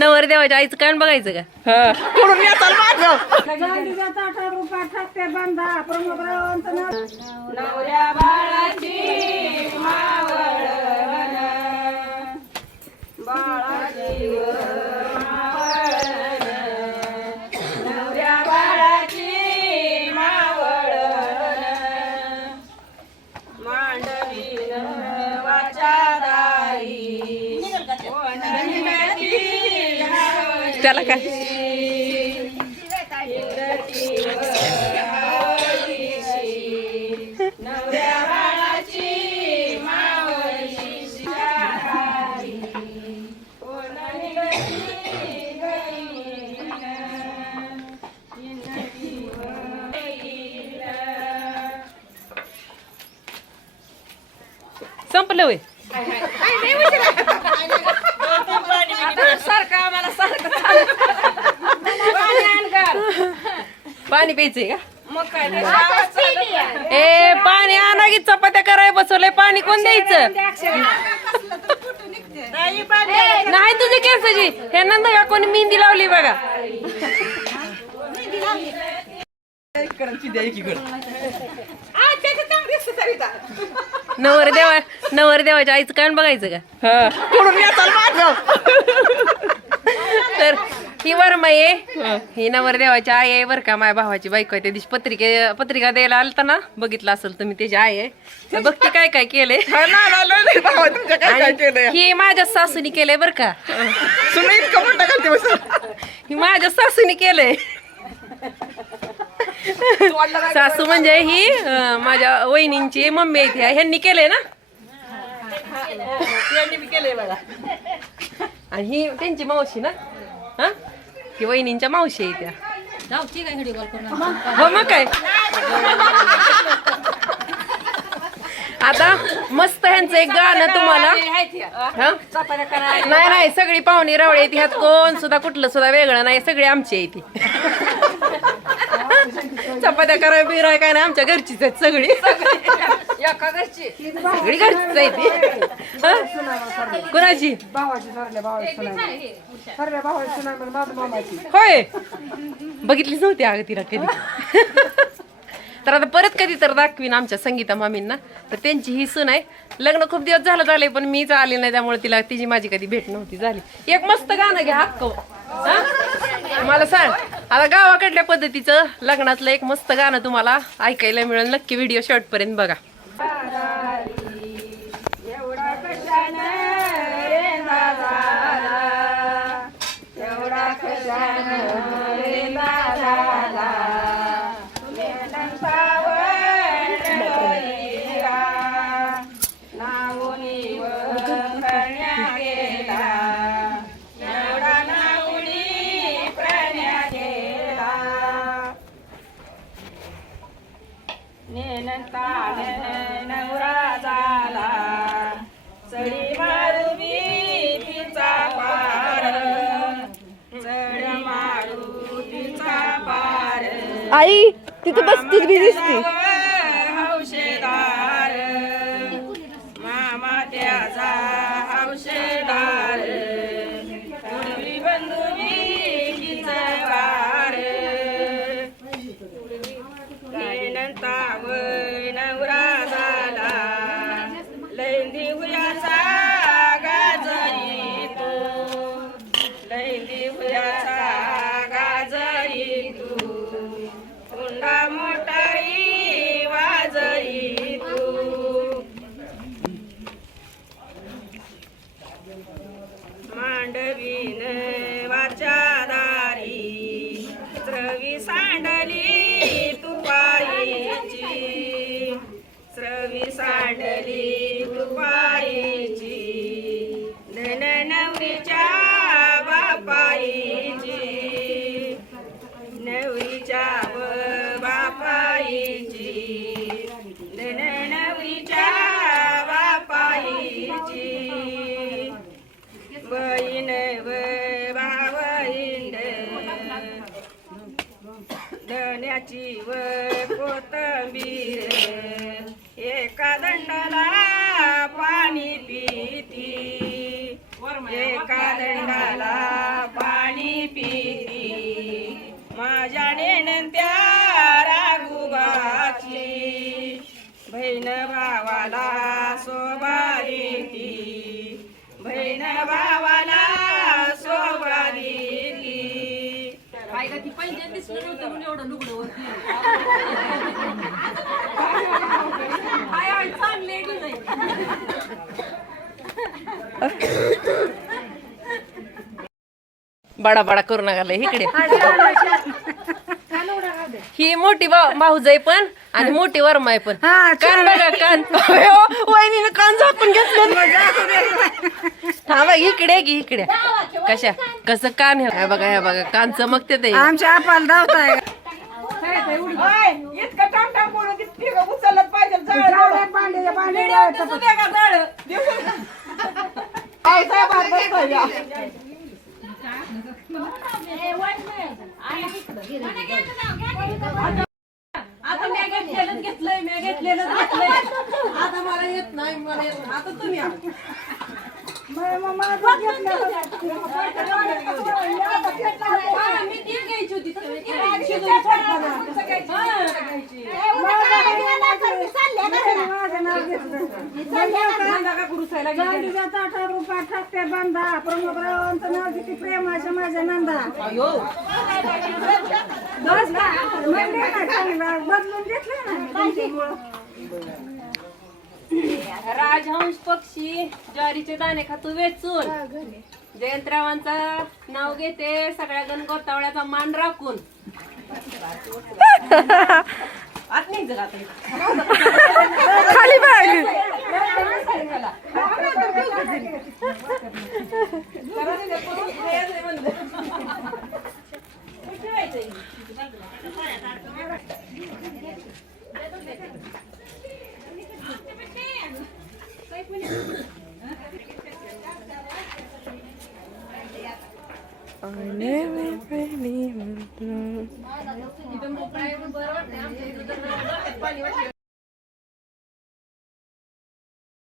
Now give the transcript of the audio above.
नवर देवाच्या आईचं कान बघायचं का? पुढून येताल माझं नवऱ्या बाळाची मावळ बाळाची मावळ नवऱ्या बाळाची मावळ मांडवीन वाचा दाई त्याला काय नवऱ्या बाळाची मावळी संपलं होय. सारखं आम्हाला सारखं पाणी प्यायचंय का? मग काय ए पाणी आणा की चपात्या कराय बसवलंय. पाणी कोण द्यायचं? नाही तुझी केसाची हे नंद का कोणी मेहंदी लावली बघा. नवर देवाच्या आईचं कान बघायचं का? पुढून येताल माझं तर ही वर्मा आहे, ही नवर देवाची आई आहे बरं का. माझ्या भावाची बायको आहे. त्या दिवशी पत्रिका द्यायला आलता ना, बघितलं असेल तुम्ही त्याची आई आहे. तर बघते काय काय केलंय. तुमच्या काय काय केलंय ही माझ्या सासूनी केलंय बरं का. तुम्ही इतकं मोठं घालते बस ही माझ्या सासूनी केलंय. सासू म्हणजे ही माझ्या वहिनींची मम्मी आहे. ती ह्यांनी केलंय ना. केलंय बघा आणि ही त्यांची मावशी ना. हा ही वहिनींच्या मावशी आहे त्या. हो मग काय. आता मस्त ह्यांचं एक गाणं तुम्हाला. नाही नाही सगळी पाहुणी रावळे ह्यात कोण सुद्धा कुठलं सुद्धा वेगळं नाही. सगळी आमची आहे ती. चपात्या कराय बिराय काय नाही आमच्या घरचीच आहेत सगळी. एका घरची सगळी घरचीच आहे ती. कुणाची होय बघितलीच नव्हती अगं तिला कधी. तर आता परत कधी तर दाखवीन आमच्या संगीता मामींना. तर त्यांची ही सून आहे. लग्न खूप दिवस झाले पण मीच आले नाही त्यामुळे तिला तिची माझी कधी भेट नव्हती झाली. एक मस्त गाणं घ्या हक्क मला सांग. आता गावाकडल्या पद्धतीचं लग्नातलं एक मस्त गाणं तुम्हाला ऐकायला मिळेल. नक्की व्हिडिओ शेवटपर्यंत बघा. एवढा कशानं रेंदा झाला एवढा कशानं रेंदा झाला नवरा झाला चढी मारू तिचा पार चढ मारू तिचा पार आई तिथं बसतीच बी दिसती. हौशेदार मामा त्याचा हौशेदार पूर्वी बंधू वार नवरा झाला लैंदी हुयाचा गाजरी तू लैंदी हुयाचा गाजरी तू हुंडा मोटारी वाजरी तू मांडवीन वाच्या दारी स्रवी सांडली स्रवी सांडली तुपाईची धन नवरीच्या बापाईची नवरीच्या बापाईची धन नवरीच्या बापाईची बहीण व भावईंड धन्याची व कोथंबीर एका दंडाला पाणी पिती एका दंडाला बडा बडा करू नका लय इकडे. ही मोठी भाऊजाई पण आणि मोठी वरमाई पण. कान बघा कान. वहिनीनं कान झाकून घेतलं. थांबा इकडे की इकडे. कसं कान हे बघा कान चमकते ते. आमच्या आपाला धावताय इतकं टाम बोलून किती उचलत पाहिजे आता मी घेतलेलं आता मला येत नाही आता तुम्ही मी ती घ्यायची होती प्रेमाच्या माझ्या नंदा बदलून घेतलं राजहंस पक्षी ज्वारीचे दाणे खातो वेचून. जयंतरावांचं नाव घेते सगळ्या गणगोतावळ्याचा मान राखून. खाली बघ इथं मोकळा आहे, बरं वाटतंय. आमच्या इथं तर पाणी वाटलं.